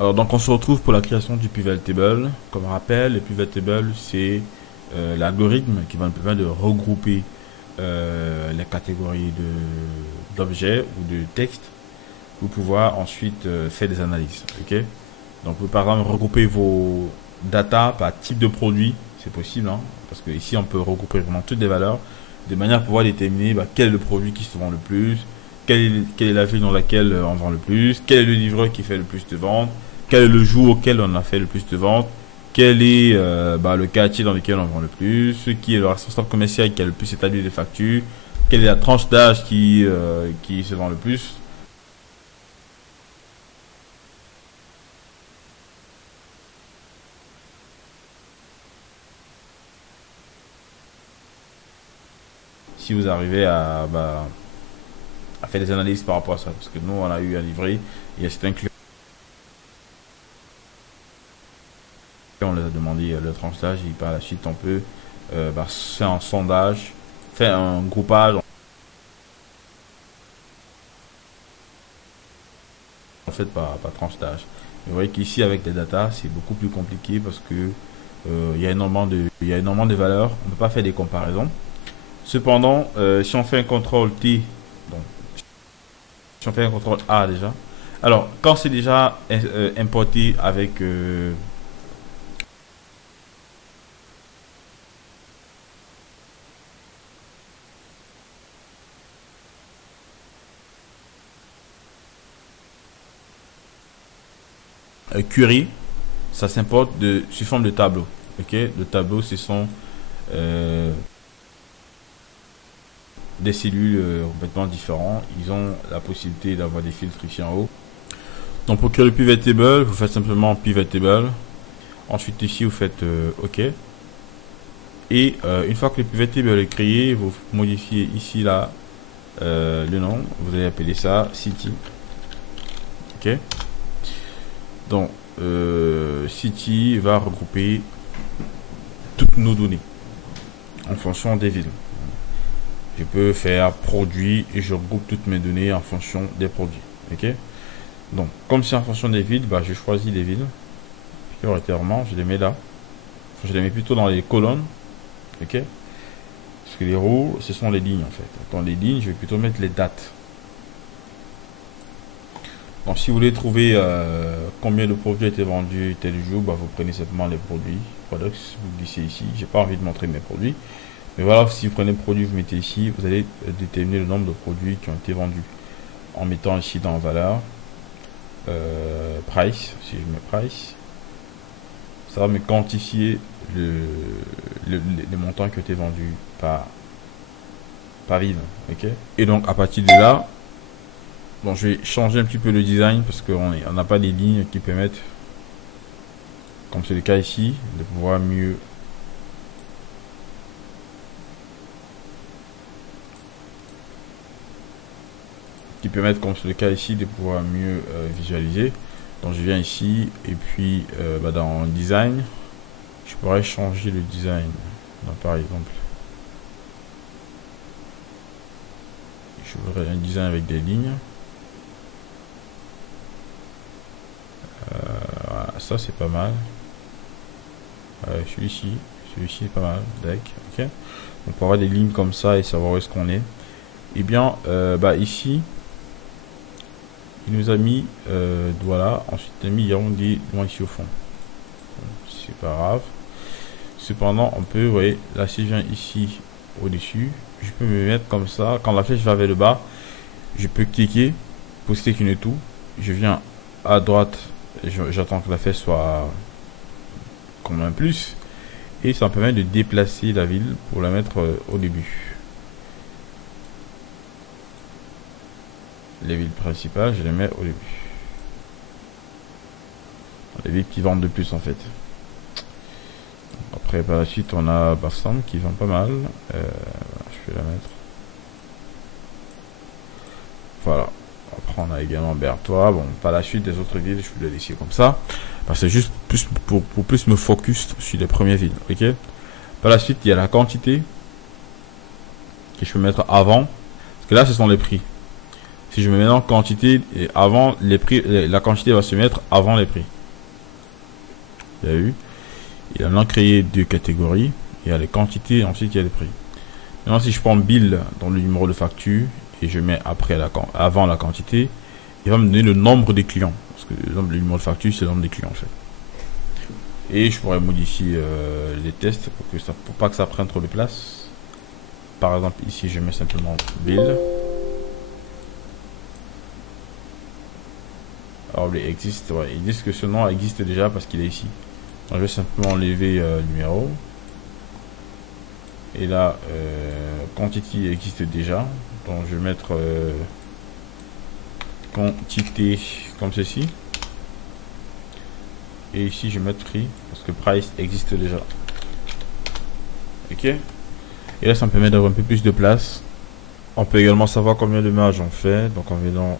Alors donc on se retrouve pour la création du pivot table. Comme rappel, le pivot table c'est l'algorithme qui va nous permettre de regrouper les catégories d'objets ou de textes pour pouvoir ensuite faire des analyses. Ok. Donc vous pouvez par exemple regrouper vos data par type de produit, c'est possible, hein, parce que ici on peut regrouper vraiment toutes les valeurs de manière à pouvoir déterminer quel est le produit qui se vend le plus, quelle est la ville dans laquelle on vend le plus, quel est le livreur qui fait le plus de ventes, quel est le jour auquel on a fait le plus de ventes, quel est le quartier dans lequel on vend le plus, qui est le responsable commercial qui a le plus établi les factures, quelle est la tranche d'âge qui se vend le plus. Si vous arrivez à faire des analyses par rapport à ça, parce que nous on a eu à livrer, il y a certains clients, on les a demandé le tranche d'âge et par la suite on peut faire un sondage, faire un groupage en fait par tranche d'âge. Vous voyez qu'ici avec les data c'est beaucoup plus compliqué parce que il y a énormément de valeurs, on ne peut pas faire des comparaisons. Cependant, si on fait un contrôle T, donc si on fait un contrôle A déjà, alors quand c'est déjà importé avec query, ça s'importe sous forme de tableau. Ok, le tableau, ce sont euh, des cellules complètement différents. Ils ont la possibilité d'avoir des filtres ici en haut. Donc pour créer le pivot table, vous faites simplement pivot table. Ensuite ici vous faites OK. Et une fois que le pivot table est créé, vous modifiez ici là le nom. Vous allez appeler ça city. OK. Donc city va regrouper toutes nos données en fonction des villes. Je peux faire produit et je regroupe toutes mes données en fonction des produits. Ok. Donc, comme c'est en fonction des villes, je choisis des villes. Prioritairement, je les mets là. Enfin, je les mets plutôt dans les colonnes. Ok. Parce que les roues, ce sont les lignes en fait. Dans les lignes, je vais plutôt mettre les dates. Donc, si vous voulez trouver combien de produits a été vendus tel jour, vous prenez simplement les produits. Products, vous glissez ici. J'ai pas envie de montrer mes produits. Mais voilà, si vous prenez le produit, vous mettez ici, vous allez déterminer le nombre de produits qui ont été vendus. En mettant ici dans valeur, price, si je mets price, ça va me quantifier les montants qui ont été vendus par ville. Ok. Et donc à partir de là, bon, je vais changer un petit peu le design parce qu'on n'a pas des lignes qui permettent, comme c'est le cas ici, de pouvoir mieux comme c'est le cas ici, de pouvoir mieux visualiser. Donc je viens ici et puis dans design, je pourrais changer le design. Donc, par exemple, je voudrais un design avec des lignes. Voilà, ça c'est pas mal. Celui-ci est pas mal. Ok. On peut avoir des lignes comme ça et savoir où est-ce qu'on est. Et bien ici il nous a mis voilà, ensuite il a mis Yaoundé loin ici au fond. C'est pas grave. Cependant on peut, vous voyez, là si je viens ici au dessus, je peux me mettre comme ça. Quand la flèche va vers le bas, je peux cliquer pour sélectionner tout. Je viens à droite, j'attends que la flèche soit comme un plus. Et ça me permet de déplacer la ville pour la mettre au début. Les villes principales, je les mets au début. Les villes qui vendent de plus en fait. Après par la suite on a Bassam qui vend pas mal. Je vais la mettre. Voilà. Après on a également Bertois. Bon, par la suite des autres villes, je vais les laisser comme ça. C'est juste plus pour plus me focus sur les premières villes. Ok. Par la suite il y a la quantité que je peux mettre avant. Parce que là ce sont les prix. Si je me mets en quantité, et avant les prix, la quantité va se mettre avant les prix. Vous avez vu? Il a maintenant créé deux catégories. Il y a les quantités, ensuite il y a les prix. Maintenant, si je prends bill dans le numéro de facture et je mets avant la quantité, il va me donner le nombre des clients. Parce que le numéro de facture, c'est le nombre des clients en fait. Et je pourrais modifier les tests pour pas que ça prenne trop de place. Par exemple, ici, je mets simplement bill. Alors, il existe, ouais, ils disent que ce nom existe déjà parce qu'il est ici. Donc, je vais simplement enlever numéro. Et là, quantity existe déjà. Donc, je vais mettre quantité comme ceci. Et ici, je vais mettre prix parce que price existe déjà. Ok. Et là, ça me permet d'avoir un peu plus de place. On peut également savoir combien de marge on fait. Donc, en venant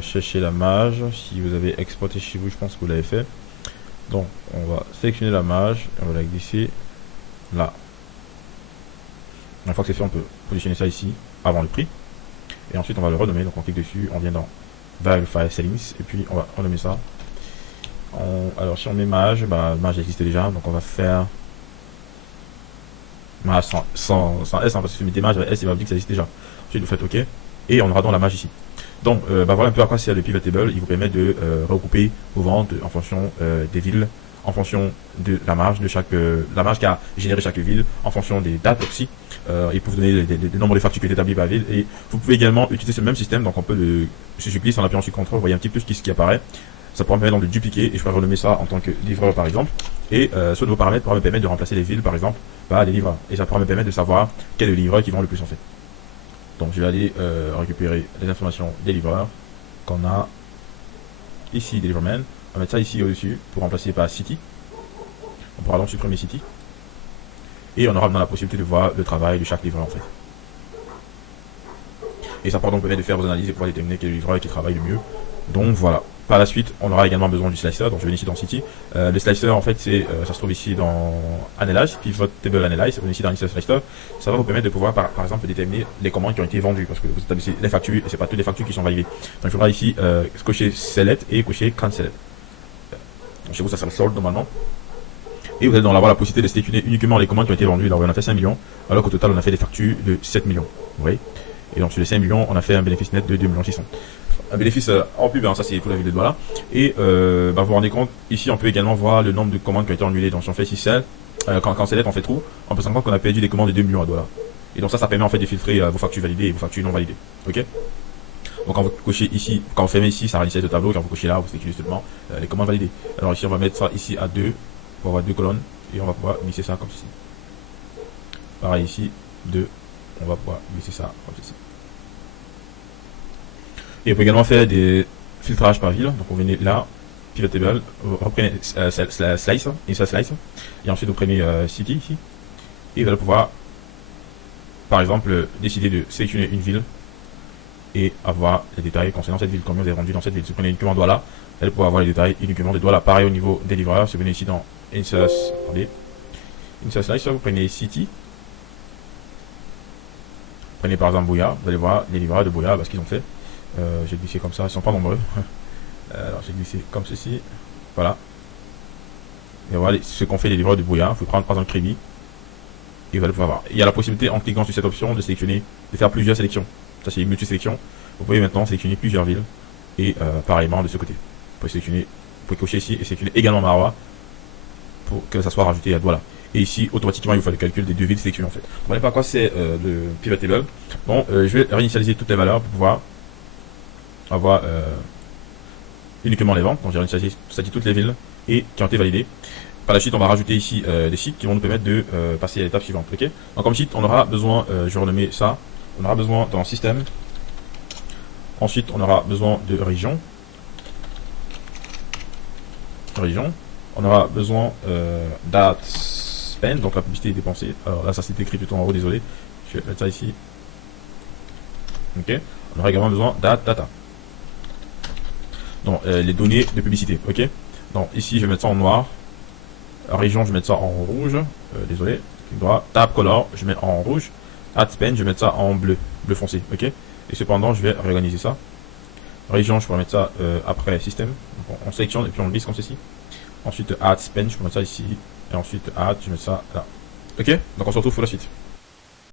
chercher la marge. Si vous avez exporté chez vous, je pense que vous l'avez fait. Donc, on va sélectionner la marge. Et on va la glisser là. Une fois que c'est fait, on peut positionner ça ici avant le prix. Et ensuite, on va le renommer. Donc, on clique dessus. On vient dans Verify Settings. Et puis, on va renommer ça. Alors, si on met marge, bah, marge existe déjà. Donc, on va faire marge sans S. Hein, parce que si vous mettez marge avec S, il va vous dire que ça existe déjà. Ensuite, vous faites OK. Et on aura dans la marge ici. Donc, bah, voilà un peu à quoi sert le pivot table. Il vous permet de regrouper vos ventes en fonction des villes, en fonction de la marge de chaque la marge qu'a généré chaque ville, en fonction des dates aussi. Il peut vous donner des nombres de factures qui sont établis par ville. Et vous pouvez également utiliser ce même système. Donc, on peut le si je glisse en appuyant sur CTRL, vous voyez un petit peu ce qui apparaît. Ça pourra me permettre de dupliquer et je pourrais renommer ça en tant que livreur par exemple. Et ce nouveau paramètre pourra me permettre de remplacer les villes par exemple par des livreurs. Et ça pourra me permettre de savoir quel est le livreur qui vend le plus en fait. Donc je vais aller récupérer les informations des livreurs qu'on a ici, Deliverman. On va mettre ça ici au-dessus pour remplacer par City. On pourra donc supprimer City. Et on aura maintenant la possibilité de voir le travail de chaque livreur en fait. Et ça pourra donc permettre de faire vos analyses et pouvoir déterminer quel est le livreur qui travaille le mieux. Donc voilà. Par la suite, on aura également besoin du slicer. Donc je vais ici dans City. Le slicer, en fait, ça se trouve ici dans Analyze, Pivot Table Analyze. On est ici dans Insert Slicer. Ça va vous permettre de pouvoir, par exemple, déterminer les commandes qui ont été vendues. Parce que vous établissez les factures et c'est pas toutes les factures qui sont validées. Donc il faudra ici cocher Select et cocher Cancel. Donc chez vous, ça sera Sold normalement. Et vous allez donc avoir la possibilité de sélectionner uniquement les commandes qui ont été vendues. Là, on a fait 5 millions. Alors qu'au total, on a fait des factures de 7 millions. Vous voyez. Et donc sur les 5 millions, on a fait un bénéfice net de 2 millions 600. Un bénéfice en pub, hein, ça c'est pour la ville de Douala. Et bah, vous vous rendez compte, ici on peut également voir le nombre de commandes qui ont été annulées. Donc si on fait 6 sell, quand Select on fait trou, on peut se rendre compte qu'on a perdu des commandes de 2 millions à Douala. Et donc ça permet en fait de filtrer vos factures validées et vos factures non validées. Ok. Donc quand vous cochez ici, quand vous fermez ici, ça réinitialise le tableau. Quand vous cochez là, vous sélectionnez seulement les commandes validées. Alors ici on va mettre ça ici à 2 pour avoir 2 colonnes. Et on va pouvoir glisser ça comme ceci. Pareil ici, 2, on va pouvoir glisser ça comme ceci. Et on peut également faire des filtrages par ville. Donc vous venez là, Pivot Table, vous reprenez Slice, Insert Slice, et ensuite vous prenez City ici, et vous allez pouvoir, par exemple, décider de sélectionner une ville et avoir les détails concernant cette ville, combien vous avez vendu dans cette ville. Si vous prenez uniquement Douala, vous allez pouvoir avoir les détails uniquement de Douala. Pareil au niveau des livreurs, si vous venez ici dans Insert Slice, vous prenez City. Prenez par exemple Bouya, vous allez voir les livreurs de Bouya, ce qu'ils ont fait. J'ai glissé comme ça, ils sont pas nombreux. Alors j'ai glissé comme ceci, voilà. Et voilà ce qu'on fait les livreurs de Bouya. Vous prendre par exemple Crédit et vous allez pouvoir voir. Il y a la possibilité en cliquant sur cette option de sélectionner, de faire plusieurs sélections. Ça c'est une multi-sélection. Vous pouvez maintenant sélectionner plusieurs villes et pareillement de ce côté. Vous pouvez sélectionner, vous pouvez cocher ici et sélectionner également Marwa pour que ça soit rajouté à Douala. Et ici, automatiquement, il vous fait le calcul des deux villes sélectionnées en fait. Vous voyez pas quoi c'est le pivot table. Bon, je vais réinitialiser toutes les valeurs pour pouvoir avoir uniquement les ventes. Donc j'ai réinitialisé toutes les villes et qui ont été validées. Par la suite, on va rajouter ici des sites qui vont nous permettre de passer à l'étape suivante. Ok. Donc comme site, on aura besoin, je vais renommer ça. On aura besoin dans système. Ensuite, on aura besoin de région. On aura besoin date spend, donc la publicité est dépensée. Alors là, ça s'est écrit tout en haut, désolé. Je vais mettre ça ici. Ok. On aura également besoin data. Donc les données de publicité. Ok. Donc ici, je vais mettre ça en noir. Région, je vais mettre ça en rouge. Désolé. Tab color, je mets en rouge. Ad spend, je vais mettre ça en bleu foncé. Ok. Et cependant, je vais réorganiser ça. Région, je pourrais mettre ça après système. Donc, on sélectionne et puis on le glisse comme ceci. Ensuite, add spend, je peux mettre ça ici. Et ensuite, add, je mets ça là. Ok, donc on se retrouve pour la suite.